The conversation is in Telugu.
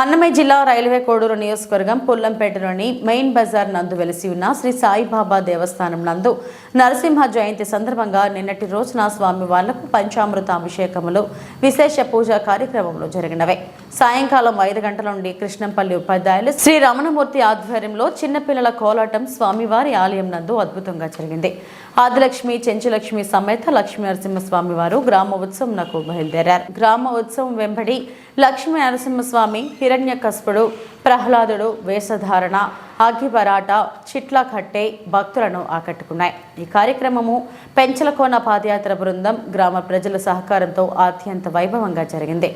అన్నమయ్య జిల్లా రైల్వే కోడూరు నియోజకవర్గం పుల్లంపేటలోని మెయిన్ బజార్ నందు వెలిసి ఉన్న శ్రీ సాయిబాబా దేవస్థానం నందు నరసింహ జయంతి సందర్భంగా నిన్నటి రోజున స్వామివార్లకు పంచామృత అభిషేకములు విశేష పూజా కార్యక్రమంలో జరిగినవి. సాయంకాలం 5 గంటల నుండి కృష్ణంపల్లి ఉపాధ్యాయులు శ్రీ రమణమూర్తి ఆధ్వర్యంలో చిన్నపిల్లల కోలాటం స్వామివారి ఆలయం నందు అద్భుతంగా జరిగింది. ఆదిలక్ష్మి చెంచులక్ష్మి సమేత లక్ష్మీ నరసింహస్వామి వారు గ్రామ ఉత్సవంకు బయలుదేరారు. గ్రామ ఉత్సవం వెంబడి లక్ష్మీ నరసింహస్వామి, హిరణ్యకశపుడు, ప్రహ్లాదుడు వేషధారణ, అగ్గిపరాట, చిట్ల కట్టే భక్తులను ఆకట్టుకున్నాయి. ఈ కార్యక్రమము పెంచలకోన పాదయాత్ర బృందం, గ్రామ ప్రజల సహకారంతో అత్యంత వైభవంగా జరిగింది.